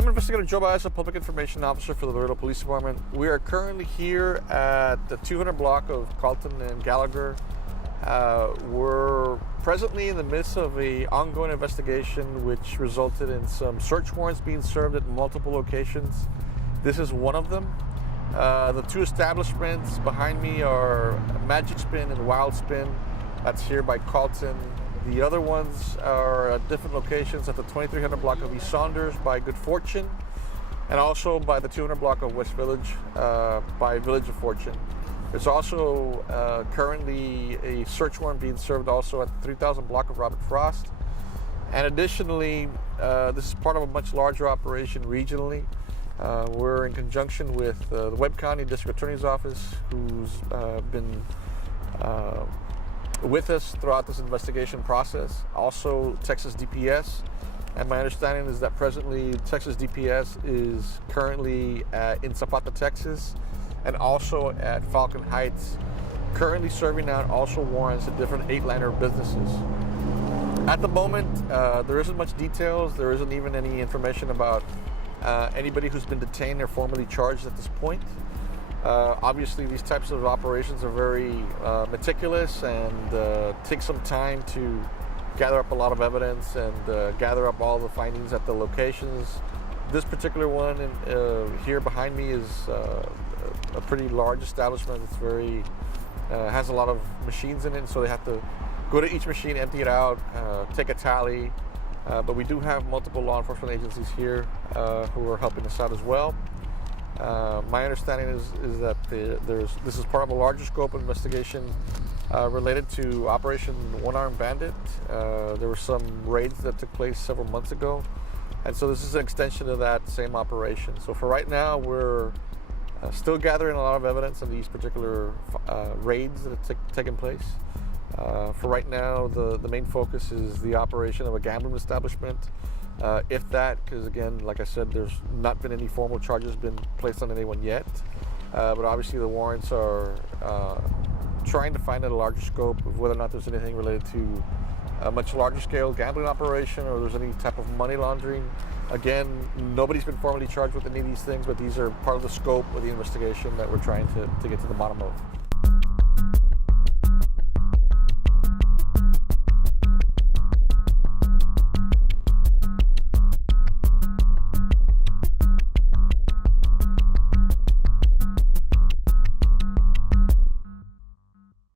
I'm Investigator Joe Baez, a Public Information Officer for the Laredo Police Department. We are currently here at the 200 block of Carlton and Gallagher. We're presently in the midst of an ongoing investigation which resulted in some search warrants being served at multiple locations. This is one of them. The two establishments behind me are Magic Spin and Wild Spin. That's here by Carlton. The other ones are at different locations at the 2300 block of East Saunders by Good Fortune, and also by the 200 block of West Village by Village of Fortune. There's also currently a search warrant being served also at the 3000 block of Robert Frost. And additionally, this is part of a much larger operation regionally. We're in conjunction with the Webb County District Attorney's Office, who's been with us throughout this investigation process. Also Texas DPS, and my understanding is that presently Texas DPS is currently in Zapata, Texas, and also at Falcon Heights, currently serving out also warrants at different 8-liner businesses. At the moment, there isn't much details. There isn't even any information about anybody who's been detained or formally charged at this point. Obviously, these types of operations are very meticulous and take some time to gather up a lot of evidence and gather up all the findings at the locations. This particular one here behind me is a pretty large establishment. It's very has a lot of machines in it, so they have to go to each machine, empty it out, take a tally. But we do have multiple law enforcement agencies here who are helping us out as well. My understanding is that this is part of a larger scope of investigation related to Operation One-Armed Bandit. There were some raids that took place several months ago, and so this is an extension of that same operation. So for right now, we're still gathering a lot of evidence of these particular raids that have taken place. For right now, the main focus is the operation of a gambling establishment. If that, because again, like I said, there's not been any formal charges been placed on anyone yet. But obviously the warrants are trying to find at a larger scope of whether or not there's anything related to a much larger scale gambling operation or there's any type of money laundering. Again, nobody's been formally charged with any of these things, but these are part of the scope of the investigation that we're trying to get to the bottom of.